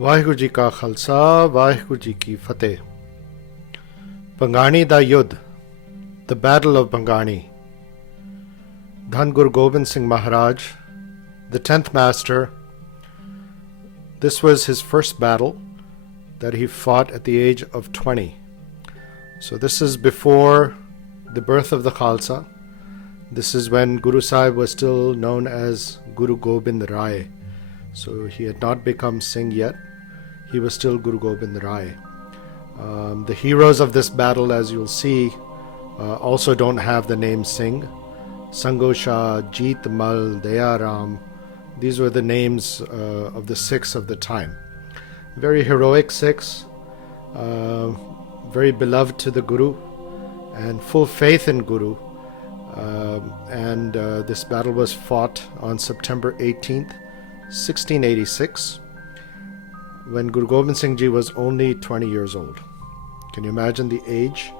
ਵਾਹਿਗੁਰੂ ਜੀ ਕਾ ਖਾਲਸਾ, ਵਾਹਿਗੁਰੂ ਜੀ ਕੀ ਫਤਿਹ। Bhangani da Yudh, the Battle of Bhangani. Dhan Guru Gobind Singh Maharaj, the 10th Master, this was his first battle that he fought at the age of 20. So this is before the birth of the Khalsa. This is when Guru Sahib was still known as Guru Gobind Rai. So he had not become Singh yet. He was still Guru Gobind Rai. The heroes of this battle, as you'll see, also don't have the name Singh. Sango Shah, Jeet Mal, Daya Ram. These were the names of the Sikhs of the time. Very heroic Sikhs, very beloved to the Guru, and full faith in Guru. And this battle was fought on September 18th, 1686, when Guru Gobind Singh Ji was only 20 years old. Can you imagine the age?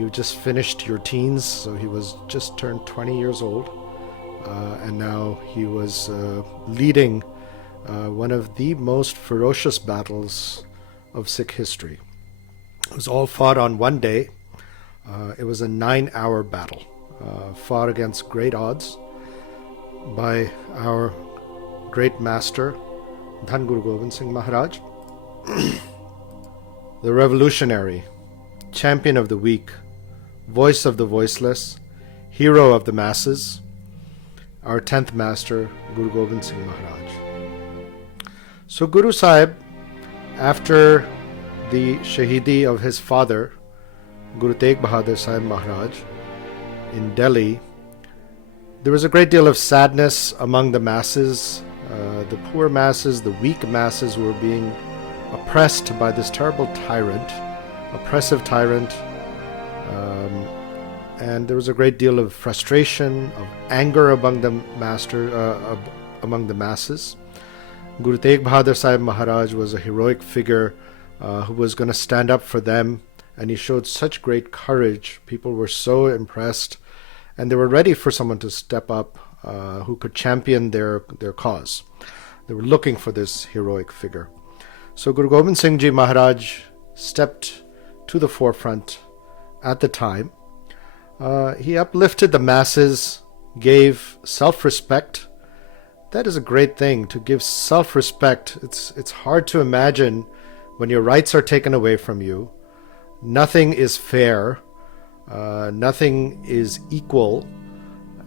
You just finished your teens, so he was just turned 20 years old, and now he was leading one of the most ferocious battles of Sikh history. It was all fought on one day. It was a 9-hour battle, fought against great odds by our great master, Dhan Guru Gobind Singh Maharaj, the revolutionary, champion of the weak, voice of the voiceless, hero of the masses, our 10th master, Guru Gobind Singh Maharaj. So Guru Sahib, after the Shahidi of his father, Guru Tegh Bahadur Sahib Maharaj, in Delhi, there was a great deal of sadness among the masses. The poor masses, the weak masses, were being oppressed by this terrible tyrant, oppressive tyrant, and there was a great deal of frustration, of anger among the among the masses. Guru Tegh Bahadur Sahib Maharaj was a heroic figure who was going to stand up for them, and he showed such great courage. People were so impressed, and they were ready for someone to step up who could champion their cause. They were looking for this heroic figure. So Guru Gobind Singh Ji Maharaj stepped to the forefront at the time. He uplifted the masses, gave self-respect. That is a great thing, to give self-respect. It's hard to imagine when your rights are taken away from you. Nothing is fair. Nothing is equal.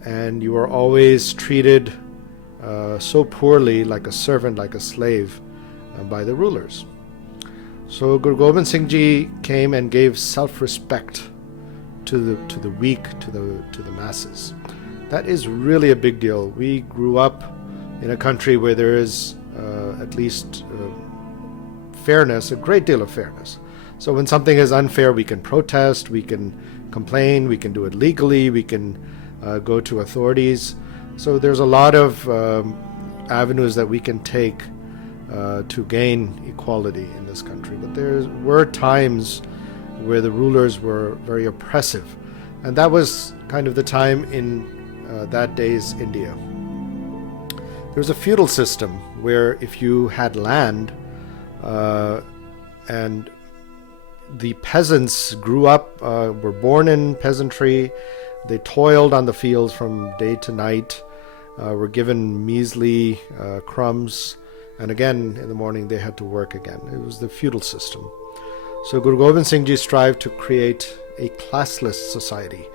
And you are always treated so poorly, like a servant, like a slave, by the rulers. So Guru Gobind Singh Ji came and gave self-respect to the weak, to the masses. That is really a big deal. We grew up in a country where there is at least fairness, a great deal of fairness. So when something is unfair, we can protest, we can complain, we can do it legally, we can go to authorities. So there's a lot of avenues that we can take to gain equality in this country. But there were times where the rulers were very oppressive. And that was kind of the time in that day's India. There was a feudal system where if you had land and the peasants grew up, were born in peasantry, they toiled on the fields from day to night, were given measly crumbs, and again in the morning they had to work again. It was the feudal system. So Guru Gobind Singh Ji strived to create a classless society.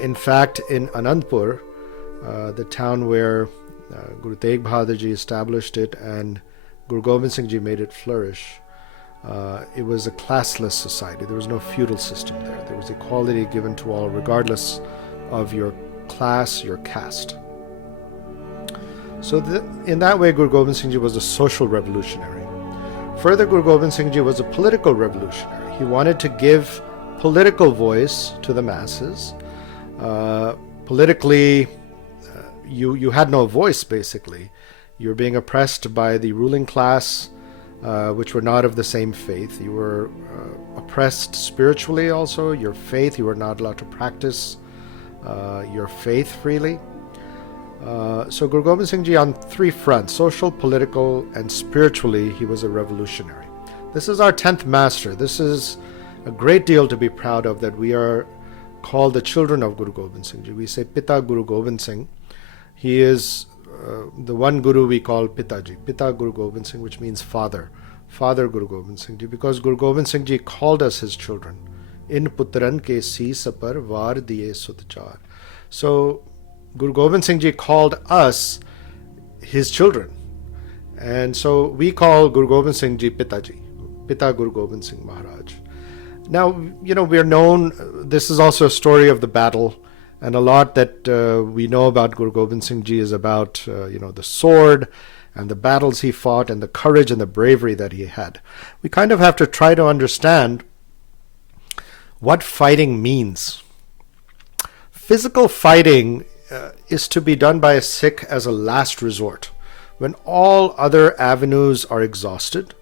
In fact, in Anandpur, the town where Guru Tegh Bahadur Ji established it and Guru Gobind Singh Ji made it flourish, it was a classless society. There was no feudal system there. There was equality given to all, regardless of your class, your caste. So in that way, Guru Gobind Singh Ji was a social revolutionary. Further, Guru Gobind Singh Ji was a political revolutionary. He wanted to give political voice to the masses. Politically, you had no voice, basically. You were being oppressed by the ruling class, which were not of the same faith. You were oppressed spiritually also. Your faith, you were not allowed to practice. your faith freely. So Guru Gobind Singh Ji on three fronts: social, political, and spiritually, he was a revolutionary. This is our 10th master. This is a great deal to be proud of, that we are called the children of Guru Gobind Singh Ji. We say Pita Guru Gobind Singh. He is the one Guru we call Pitaji, Pita Guru Gobind Singh, which means father, Father Guru Gobind Singh Ji, because Guru Gobind Singh Ji called us his children. In putran ke sees par var diye sudchar. So Guru Gobind Singh Ji called us his children. And so we call Guru Gobind Singh Ji Pitaji, Pita Guru Gobind Singh Maharaj. Now, we're known, this is also a story of the battle, and a lot that we know about Guru Gobind Singh Ji is about, the sword and the battles he fought and the courage and the bravery that he had. We kind of have to try to understand what fighting means. Physical fighting is to be done by a Sikh as a last resort. When all other avenues are exhausted,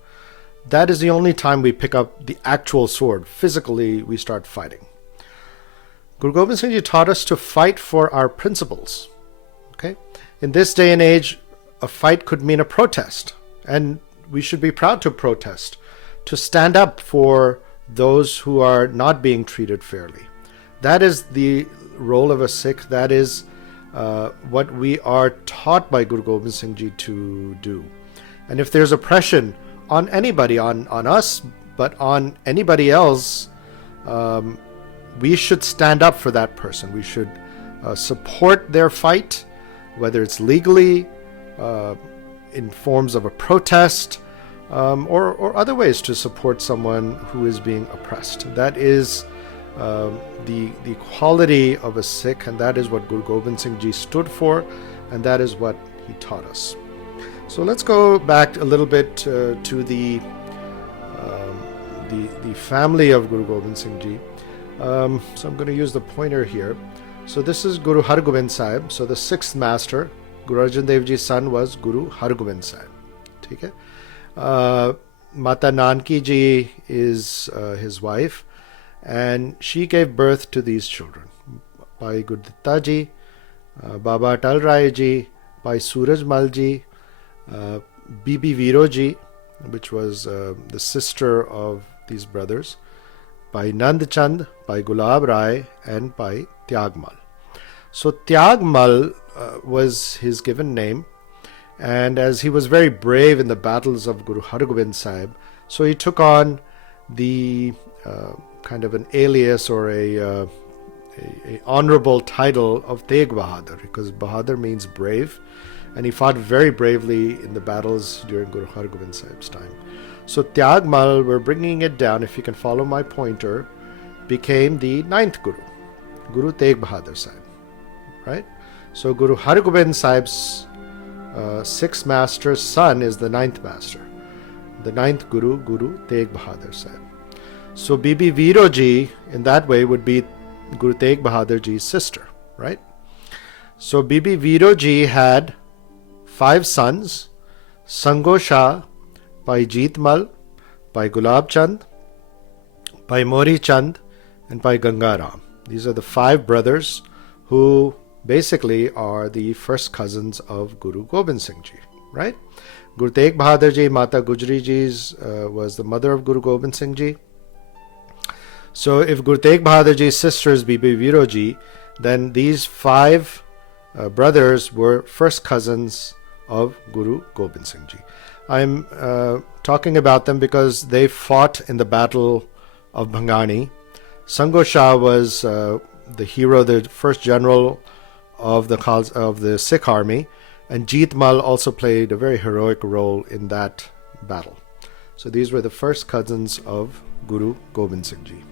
that is the only time we pick up the actual sword. Physically, we start fighting. Guru Gobind Singh Ji taught us to fight for our principles. Okay? In this day and age, a fight could mean a protest, and we should be proud to protest, to stand up for those who are not being treated fairly. That is the role of a Sikh. That is what we are taught by Guru Gobind Singh Ji to do. And if there's oppression on anybody, on us, but on anybody else, we should stand up for that person. We should support their fight, whether it's legally, in forms of a protest, or other ways to support someone who is being oppressed. That is the quality of a Sikh, and that is what Guru Gobind Singh Ji stood for, and that is what he taught us. So let's go back a little bit to the family of Guru Gobind Singh Ji. So I'm going to use the pointer here. So this is Guru Har Gobind Sahib. So the 6th master, Guru Arjan Dev Ji's son, was Guru Har Gobind Sahib. Okay? Mata Nanki Ji is his wife, and she gave birth to these children: Bhai Gurditta Ji, Baba Atal Rai Ji, Bhai Suraj Mal Ji, Bibi Viro Ji, which was the sister of these brothers, Bhai Nand Chand, Bhai Gulab Rai, and Bhai Tyagmal. So Tyagmal was his given name, and as he was very brave in the battles of Guru Har Gobind Sahib, so he took on the kind of an alias or a honorable title of Tegh Bahadur, because Bahadur means brave, and he fought very bravely in the battles during Guru Har Gobind Sahib's time. So Tyagmal, we're bringing it down, if you can follow my pointer, became the 9th Guru, Guru Tegh Bahadur Sahib, right? So Guru Har Gobind Sahib's 6th master's son is the 9th master, the 9th Guru, Guru Tegh Bahadur Sahib. So Bibi Viro Ji, in that way, would be Guru Tegh Bahadur Ji's sister, right? So Bibi Viro Ji had 5 sons: Sango Shah, Bhai Jeet Mal, Bhai Gulab Chand, Bhai Mori Chand, and Bhai Gangaram. These are the 5 brothers who basically are the first cousins of Guru Gobind Singh Ji, right? Guru Tegh Bahadur Ji, Mata Gujri Ji's was the mother of Guru Gobind Singh Ji. So if Guru Tegh Bahadur Ji's sister is Bibi Viro Ji, then these 5 brothers were first cousins of Guru Gobind Singh Ji. I'm talking about them because they fought in the Battle of Bhangani. Sango Shah was the hero, the first general of the Khalsa, of the Sikh army, and Jeet Mal also played a very heroic role in that battle. So these were the first cousins of Guru Gobind Singh Ji.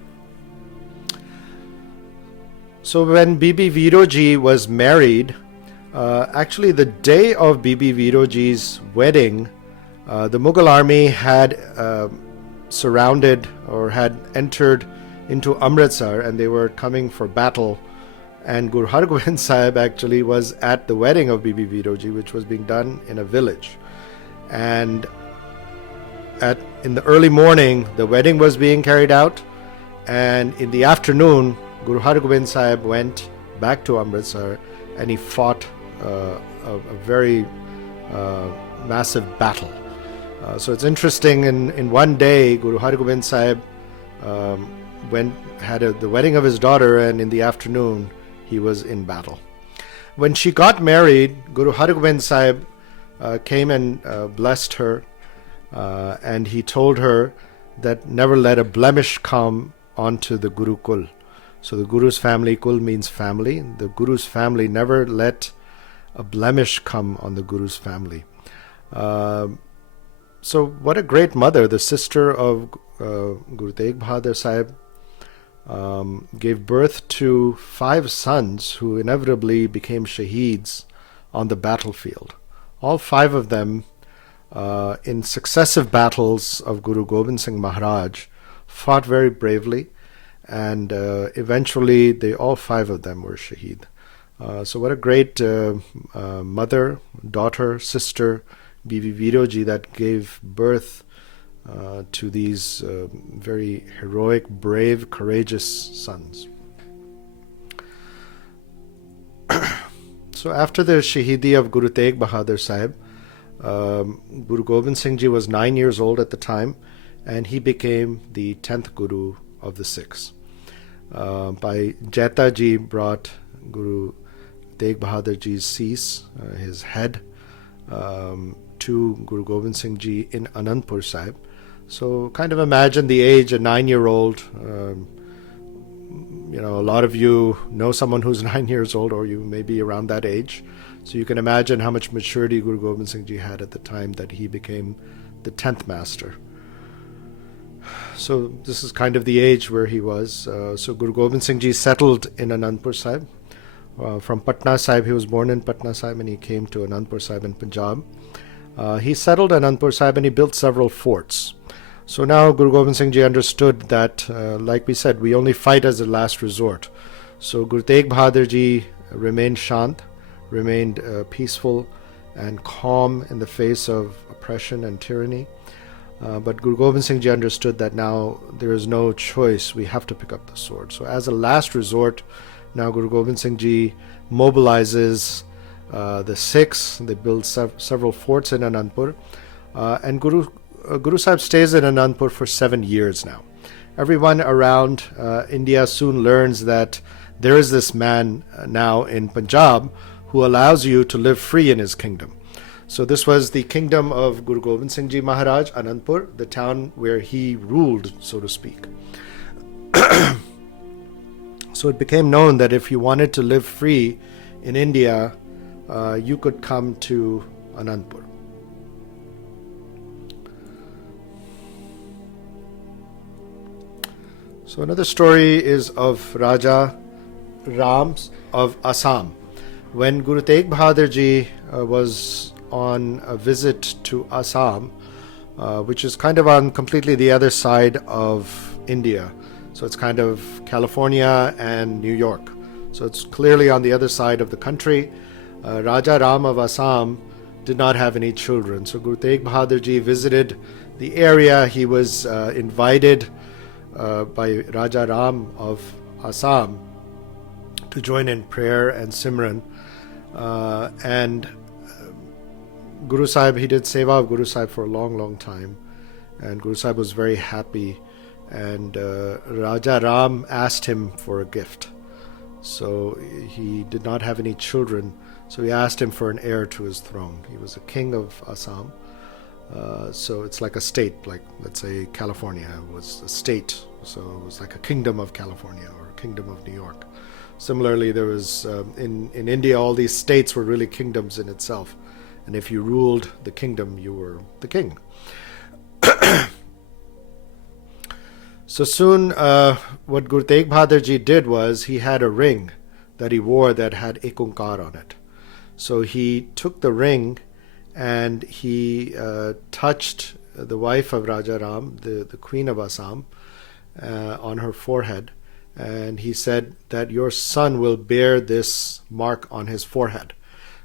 So when Bibi Viro Ji was married, actually the day of Bibi Viro Ji's wedding, the Mughal army had surrounded or had entered into Amritsar, and they were coming for battle. And Guru Har Gobind Sahib actually was at the wedding of Bibi Viro Ji, which was being done in a village. And in the early morning, the wedding was being carried out, and in the afternoon, Guru Har Gobind Sahib went back to Amritsar, and he fought a very massive battle. So it's interesting, in one day, Guru Har Gobind Sahib had the wedding of his daughter, and in the afternoon, he was in battle. When she got married, Guru Har Gobind Sahib came and blessed her, and he told her that never let a blemish come onto the Guru Kul. So the Guru's family, Kul means family. The Guru's family, never let a blemish come on the Guru's family. So what a great mother. The sister of Guru Tegh Bahadur Sahib gave birth to 5 sons who inevitably became shaheeds on the battlefield. All 5 of them in successive battles of Guru Gobind Singh Maharaj fought very bravely, and eventually all 5 of them were shaheed. So what a great mother, daughter, sister, Bibi Viroji, that gave birth to these very heroic, brave, courageous sons. So after the Shahidi of Guru Tegh Bahadur Sahib, Guru Gobind Singh Ji was 9 years old at the time, and he became the 10th Guru of the Sikhs. By Jeta Ji brought Guru Tegh Bahadur Ji's cease, his head, to Guru Gobind Singh Ji in Anandpur Sahib. So kind of imagine the age, a 9-year-old. A lot of you know someone who's 9 years old, or you may be around that age. So you can imagine how much maturity Guru Gobind Singh Ji had at the time that he became the 10th master. So this is kind of the age where he was. So Guru Gobind Singh Ji settled in Anandpur Sahib. From Patna Sahib, he was born in Patna Sahib, and he came to Anandpur Sahib in Punjab. He settled in Anandpur Sahib, and he built several forts. So now Guru Gobind Singh Ji understood that, like we said, we only fight as a last resort. So Guru Tegh Bahadur Ji remained shant, remained peaceful and calm in the face of oppression and tyranny. But Guru Gobind Singh Ji understood that now there is no choice. We have to pick up the sword. So as a last resort, now Guru Gobind Singh Ji mobilizes the Sikhs. They build several forts in Anandpur. And Guru Sahib stays in Anandpur for 7 years now. Everyone around India soon learns that there is this man now in Punjab who allows you to live free in his kingdom. So this was the kingdom of Guru Gobind Singh Ji Maharaj, Anandpur, the town where he ruled, so to speak. So it became known that if you wanted to live free in India, you could come to Anandpur. So another story is of Raja Ram of Assam. When Guru Tegh Bahadur Ji was on a visit to Assam, which is kind of on completely the other side of India. So it's kind of California and New York. So it's clearly on the other side of the country. Raja Ram of Assam did not have any children. So Guru Tegh Bahadur Ji visited the area. He was invited by Raja Ram of Assam to join in prayer and Simran. And Guru Sahib, he did seva of Guru Sahib for a long, long time. And Guru Sahib was very happy. And Raja Ram asked him for a gift. So he did not have any children. So he asked him for an heir to his throne. He was a king of Assam. So it's like a state, like let's say California was a state. So it was like a kingdom of California or a kingdom of New York. Similarly, there was in India, all these states were really kingdoms in itself. And if you ruled the kingdom, you were the king. So soon, what Guru Tegh Bahadur Ji did was he had a ring that he wore that had Ekunkar on it. So he took the ring and he touched the wife of Raja Ram, the queen of Assam, on her forehead. And he said that your son will bear this mark on his forehead.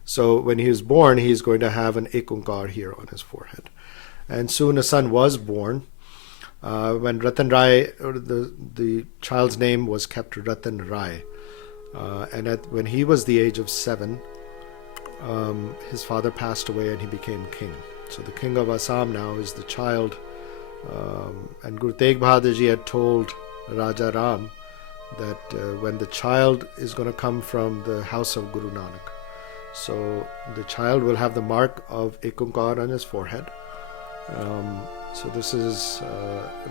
So when he is born, he's going to have an Ekunkar here on his forehead. And soon a son was born. When Ratan Rai, or the child's name was kept Ratan Rai. When he was the age of 7, his father passed away and he became king. So the king of Assam now is the child. And Guru Tegh Bahadur Ji had told Raja Ram that when the child is going to come from the house of Guru Nanak, so the child will have the mark of Ekunkar on his forehead. So this is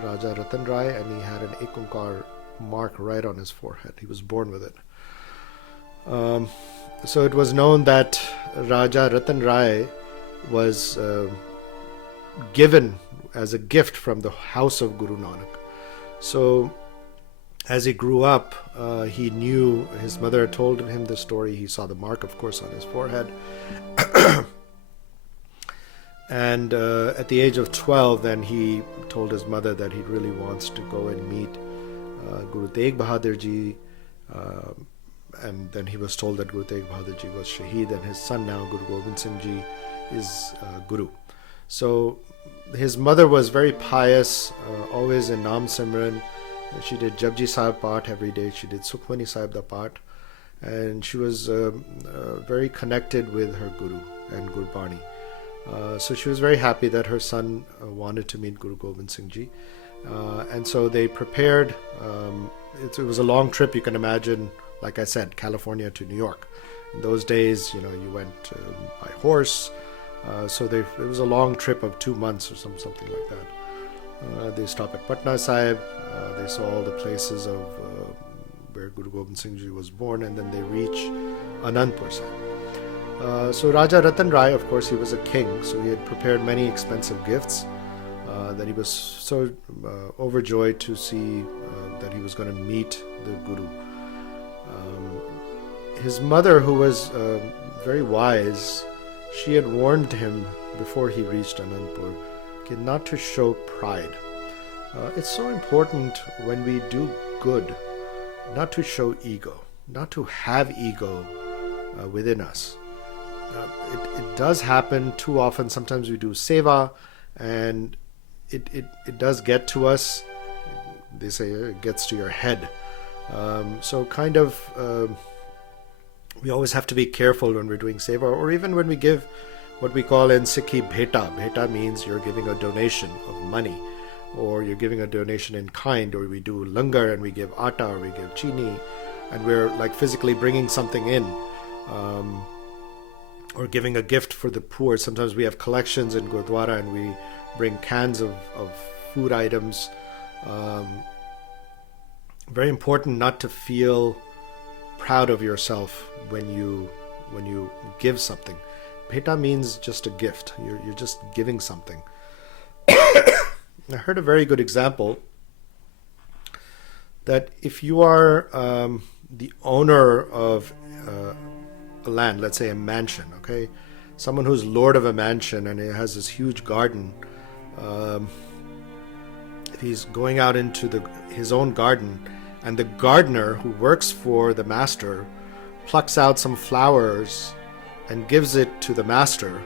Raja Ratan Rai, and he had an Ekunkar mark right on his forehead. He was born with it. So it was known that Raja Ratan Rai was given as a gift from the house of Guru Nanak. So as he grew up, he knew, his mother had told him the story. He saw the mark, of course, on his forehead. And at the age of 12, then he told his mother that he really wants to go and meet Guru Tegh Bahadur Ji. And then he was told that Guru Tegh Bahadur Ji was Shaheed, and his son now, Guru Gobind Singh Ji, is Guru. So his mother was very pious, always in Naam Simran. She did Japji Sahib Path every day. She did Sukhmani Sahib da Path. And she was very connected with her Guru and Gurbani. So she was very happy that her son wanted to meet Guru Gobind Singh Ji. And so they prepared. It was a long trip, you can imagine. Like I said, California to New York. In those days, you went by horse. So it was a long trip of 2 months or something like that. They stopped at Patna Sahib. They saw all the places of where Guru Gobind Singh Ji was born, and then they reach Anandpur Sahib. So Raja Ratan Rai, of course, he was a king, so he had prepared many expensive gifts that he was so overjoyed to see that he was going to meet the Guru. His mother, who was very wise, she had warned him before he reached Anandpur not to show pride. It's so important when we do good not to show ego, not to have ego within us. It does happen too often. Sometimes we do seva and it does get to us. They say it gets to your head. So kind of we always have to be careful when we're doing seva, or even when we give what we call in Sikhi bheta. Bheta means you're giving a donation of money, or you're giving a donation in kind, or we do langar and we give atta or we give chini, and we're like physically bringing something in, or giving a gift for the poor. Sometimes we have collections in Gurdwara and we bring cans of food items. Very important not to feel proud of yourself when you give something. Bheta means just a gift. You're just giving something. I heard a very good example that if you are the owner of a land, let's say a mansion, okay, someone who's lord of a mansion and he has this huge garden, if he's going out into his own garden, and the gardener who works for the master plucks out some flowers and gives it to the master,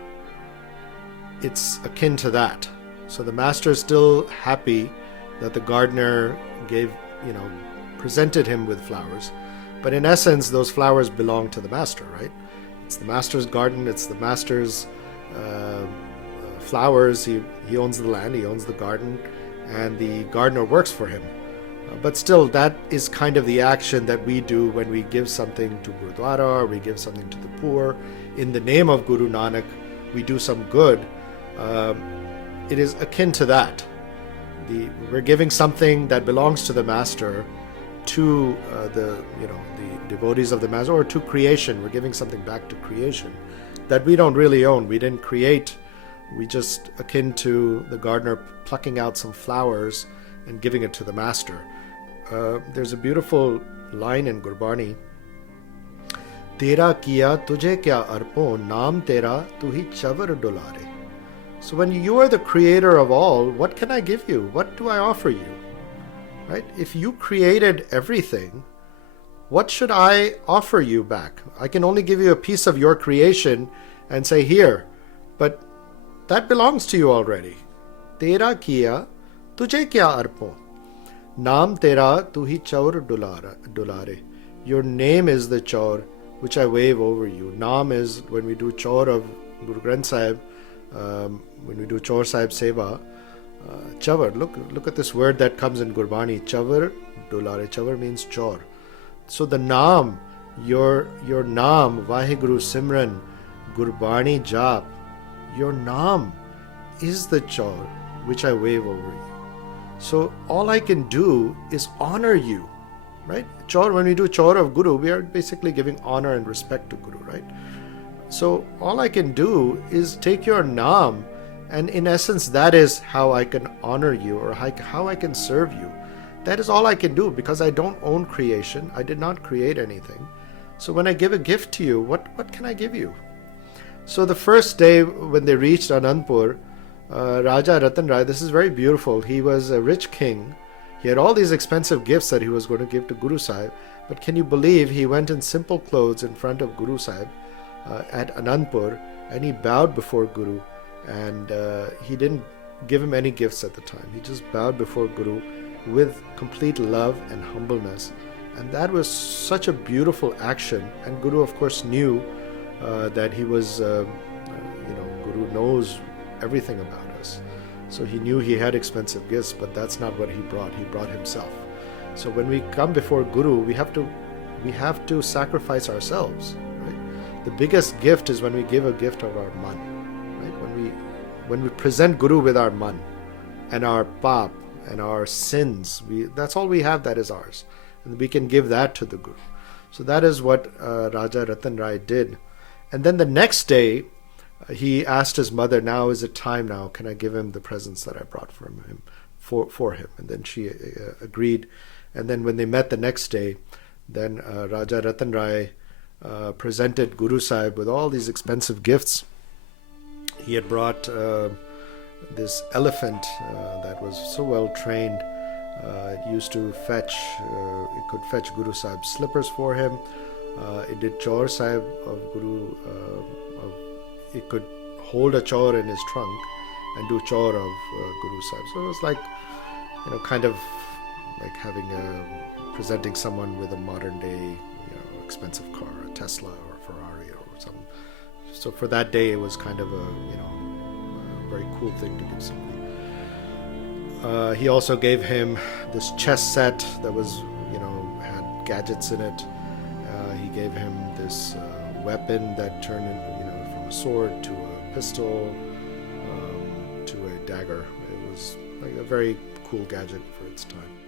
it's akin to that. So the master is still happy that the gardener presented him with flowers. But in essence, those flowers belong to the master, right? It's the master's garden, it's the master's flowers. He owns the land, he owns the garden, and the gardener works for him. But still, that is kind of the action that we do when we give something to Gurdwara or we give something to the poor. In the name of Guru Nanak, we do some good. It is akin to that. We're giving something that belongs to the master to the devotees of the master, or to creation. We're giving something back to creation that we don't really own. We didn't create. We just akin to the gardener plucking out some flowers and giving it to the master. There's a beautiful line in Gurbani. Tera kiya tujhe kya arpo, naam tera tu hi chavar dolare. So when you are the creator of all, what can I give you? What do I offer you? Right? If you created everything, what should I offer you back? I can only give you a piece of your creation and say, here, but that belongs to you already. Tera kiya tujhe kya arpo, naam tera tu hi chavar dolare. your name is the chaur which I wave over you. Naam is when we do chaur of Guru Granth Sahib, when we do chaur Sahib Seva. Chavar, look at this word that comes in Gurbani. Chavar, Dulare. Chavar means chaur. So the naam, your naam, Vaheguru Simran, Gurbani Jap, your naam is the chaur which I wave over you. So all I can do is honor you, right? Chaur, when we do chaur of Guru, we are basically giving honor and respect to Guru, right? So all I can do is take your naam, and in essence, that is how I can honor you, or how I can serve you. That is all I can do, because I don't own creation. I did not create anything. So when I give a gift to you, what can I give you? So the first day when they reached Anandpur, Raja Ratan Rai, this is very beautiful. He was a rich king. He had all these expensive gifts that he was going to give to Guru Sahib. But can you believe he went in simple clothes in front of Guru Sahib at Anandpur, and he bowed before Guru. And he didn't give him any gifts at the time. He just bowed before Guru with complete love and humbleness. And that was such a beautiful action. And Guru, of course, knew that he was, Guru knows everything about us. So he knew he had expensive gifts, but that's not what he brought. He brought himself. So when we come before Guru, we have to sacrifice ourselves. Right? The biggest gift is when we give a gift of our man. When we present Guru with our man and our pap and our sins, that's all we have that is ours. And we can give that to the Guru. So that is what Raja Ratan Rai did. And then the next day, he asked his mother, now is it time now? Can I give him the presents that I brought for him? And then she agreed. And then when they met the next day, then Raja Ratan Rai presented Guru Sahib with all these expensive gifts. He had brought this elephant that was so well trained. It used to fetch, it could fetch Guru Sahib's slippers for him. It did chaur Sahib of Guru. It could hold a chaur in his trunk and do chaur of Guru Sahib. So it was like, kind of like having presenting someone with a modern day, expensive car, a Tesla or a Ferrari or something. So for that day, it was kind of a very cool thing to give somebody. He also gave him this chess set that was, had gadgets in it. He gave him this weapon that turned, from a sword to a pistol to a dagger. It was like a very cool gadget for its time.